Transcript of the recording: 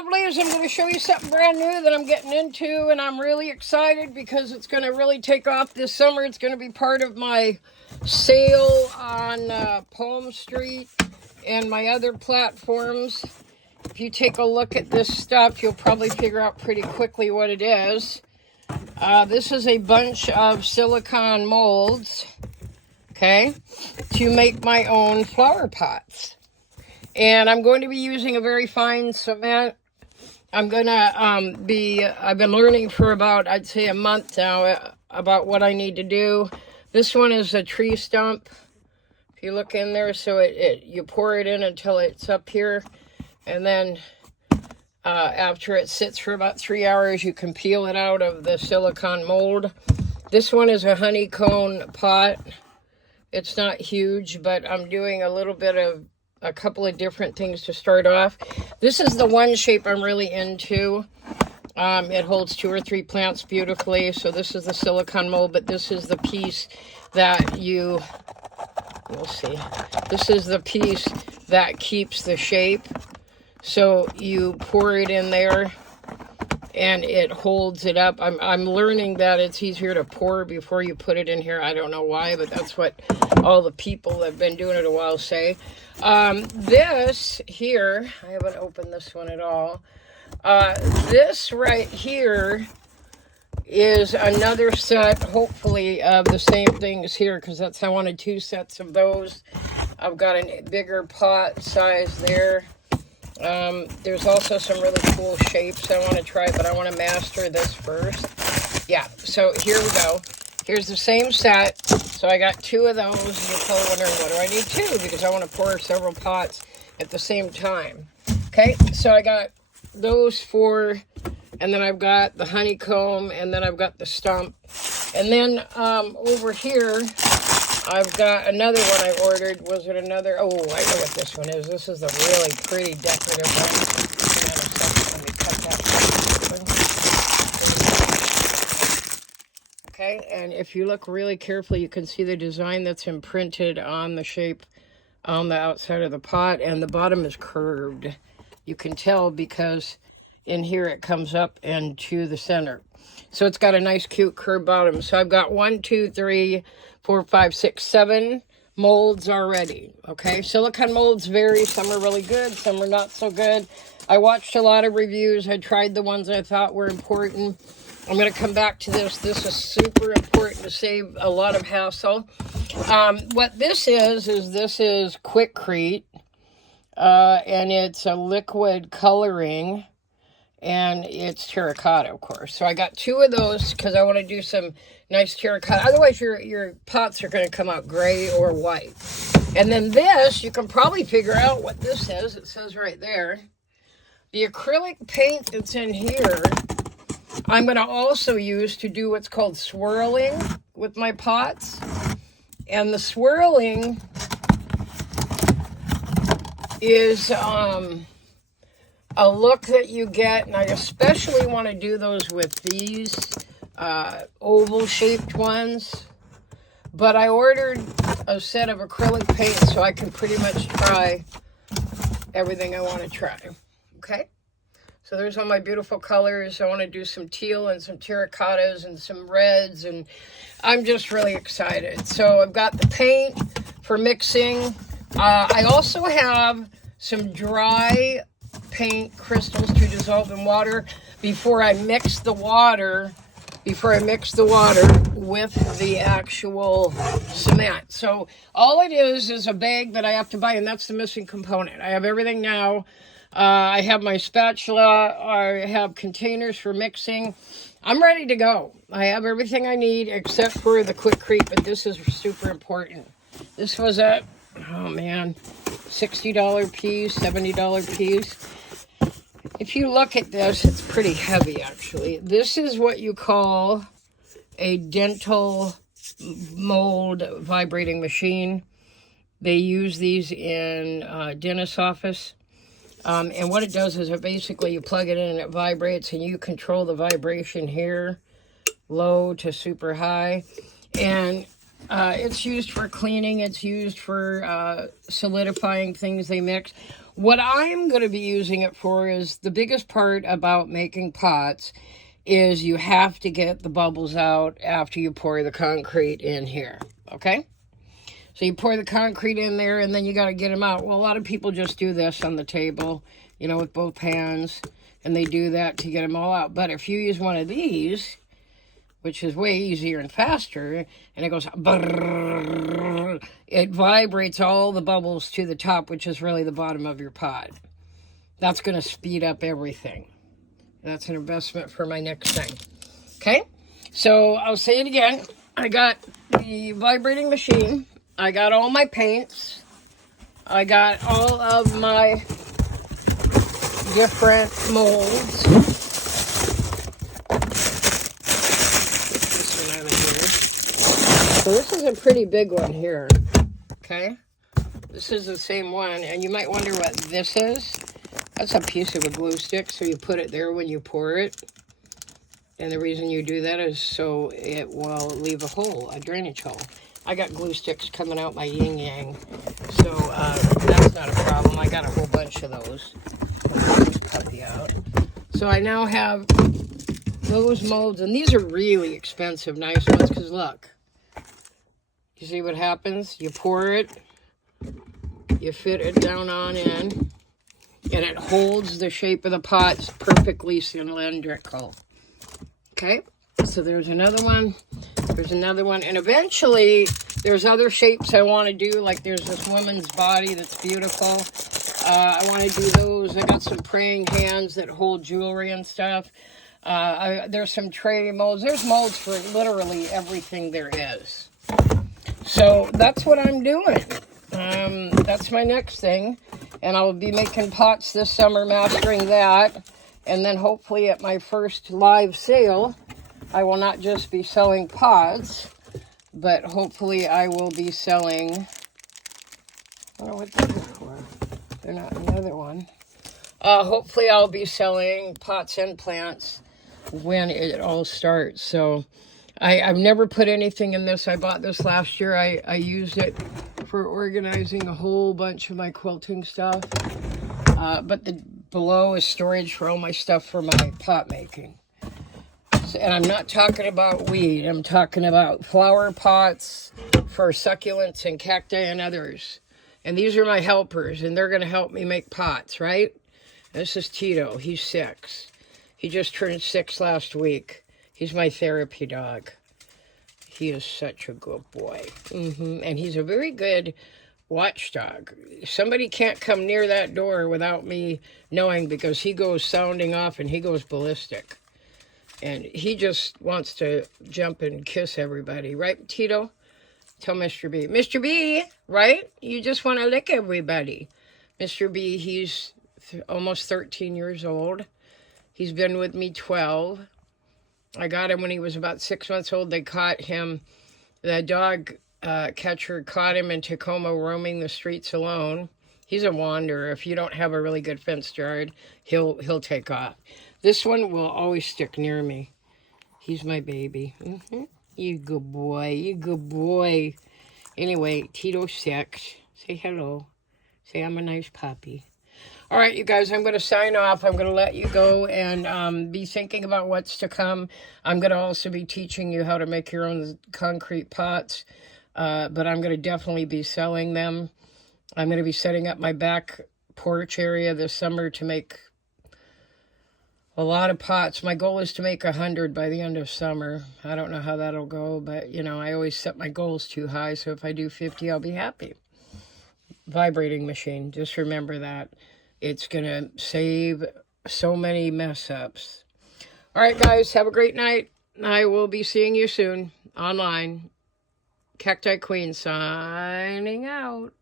lovelies, I'm going to show you something brand new that I'm getting into, and I'm really excited because it's going to really take off this summer. It's going to be part of my sale on Palm Street and my other platforms. If you take a look at this stuff, you'll probably figure out pretty quickly what it is. This is a bunch of silicone molds, okay, to make my own flower pots. And I'm going to be using a very fine cement. I'm going to I've been learning for about, I'd say a month now, about what I need to do. This one is a tree stump. If you look in there, so you pour it in until it's up here. And then after it sits for about 3 hours, you can peel it out of the silicone mold. This one is a honeycomb pot. It's not huge, but I'm doing a couple of different things to start off. This is the one shape I'm really into. It holds 2 or 3 plants beautifully. So this is the silicone mold, but this is the piece that you'll see. This is the piece that keeps the shape. So you pour it in there and it holds it up. I'm learning that it's easier to pour before you put it in here. I don't know why, but that's what all the people that have been doing it a while say. This here, I haven't opened this one at all. This right here is another set, hopefully, of the same things here, because I wanted 2 sets of those. I've got a bigger pot size there. There's also some really cool shapes I want to try, but I want to master this first. Yeah, so here we go. Here's the same set. So I got 2 of those, and you're probably wondering, what do I need 2? Because I want to pour several pots at the same time. Okay, so I got those 4, and then I've got the honeycomb, and then I've got the stump. And then over here, I've got another one I ordered. Was it another? Oh, I know what this one is. This is a really pretty decorative one. Let me cut that. Okay, and if you look really carefully, you can see the design that's imprinted on the shape on the outside of the pot, and the bottom is curved. You can tell because in here it comes up into the center. So it's got a nice, cute curved bottom. So I've got 1, 2, 3, 4, 5, 6, 7 molds already. Okay, silicone molds vary. Some are really good, some are not so good. I watched a lot of reviews. I tried the ones I thought were important. I'm going to come back to this. This is super important to save a lot of hassle. What this is Quikrete, and it's a liquid coloring, and it's terracotta, of course. So I got 2 of those because I want to do some nice terracotta. Otherwise, your pots are going to come out gray or white. And then this, you can probably figure out what this is. It says right there. The acrylic paint that's in here, I'm going to also use to do what's called swirling with my pots. And the swirling is a look that you get, and I especially want to do those with these oval shaped ones. But I ordered a set of acrylic paint so I can pretty much try everything I want to try. Okay, so there's all my beautiful colors. I want to do some teal and some terracottas and some reds, and I'm just really excited. So I've got the paint for mixing. I also have some dry paint crystals to dissolve in water before I mix the water with the actual cement. So all it is a bag that I have to buy, and that's the missing component. I have everything now. I have my spatula. I have containers for mixing. I'm ready to go. I have everything I need except for the Quikrete, but this is super important. This was a, oh man, $60 piece, $70 piece. If you look at this, it's pretty heavy, actually. This is what you call a dental mold vibrating machine. They use these in dentist's office. And what it does is it basically, you plug it in and it vibrates, and you control the vibration here, low to super high. And it's used for cleaning. It's used for solidifying things they mix. What I'm going to be using it for is the biggest part about making pots is you have to get the bubbles out after you pour the concrete in here, okay? So you pour the concrete in there and then you got to get them out. Well, a lot of people just do this on the table, you know, with both hands, and they do that to get them all out. But if you use one of these, which is way easier and faster, and it goes, brrr, it vibrates all the bubbles to the top, which is really the bottom of your pot. That's going to speed up everything. That's an investment for my next thing. Okay, so I'll say it again. I got the vibrating machine. I got all my paints. I got all of my different molds. This one out of here. So this is a pretty big one here. Okay, this is the same one, and you might wonder what this is. That's a piece of a glue stick, so you put it there when you pour it. And the reason you do that is so it will leave a hole, a drainage hole. I got glue sticks coming out my yin yang, so that's not a problem. I got a whole bunch of those. Cut the out. So I now have those molds, and these are really expensive, nice ones, because look. You see what happens? You pour it, you fit it down on in, and it holds the shape of the pots perfectly cylindrical. Okay, so there's another one, and eventually there's other shapes I want to do, like there's this woman's body that's beautiful. I want to do those. I got some praying hands that hold jewelry and stuff. There's some tray molds. There's molds for literally everything there is. So that's what I'm doing. That's my next thing. And I'll be making pots this summer, mastering that. And then hopefully at my first live sale, I will not just be selling pots, but hopefully I will be selling, I don't know what these are for. They're not another one. Hopefully I'll be selling pots and plants when it all starts. So I've never put anything in this. I bought this last year. I used it for organizing a whole bunch of my quilting stuff. But below is storage for all my stuff for my pot making. So, and I'm not talking about weed. I'm talking about flower pots for succulents and cacti and others. And these are my helpers, and they're going to help me make pots, right? This is Tito. He's 6. He just turned 6 last week. He's my therapy dog. He is such a good boy. And he's a very good watchdog. Somebody can't come near that door without me knowing, because he goes sounding off and he goes ballistic. And he just wants to jump and kiss everybody. Right, Tito? Tell Mr. B. Mr. B, right? You just want to lick everybody. Mr. B, he's almost 13 years old. He's been with me 12. I got him when he was about 6 months old. They caught him. The dog catcher caught him in Tacoma roaming the streets alone. He's a wanderer. If you don't have a really good fenced yard, he'll take off. This one will always stick near me. He's my baby. You good boy. You good boy. Anyway, Tito's 6. Say hello. Say I'm a nice puppy. All right, you guys, I'm going to sign off. I'm going to let you go and be thinking about what's to come. I'm going to also be teaching you how to make your own concrete pots, but I'm going to definitely be selling them. I'm going to be setting up my back porch area this summer to make a lot of pots. My goal is to make 100 by the end of summer. I don't know how that'll go, but, you know, I always set my goals too high, so if I do 50, I'll be happy. Vibrating machine, just remember that. It's going to save so many mess-ups. All right, guys, have a great night. I will be seeing you soon online. Cacti Queen signing out.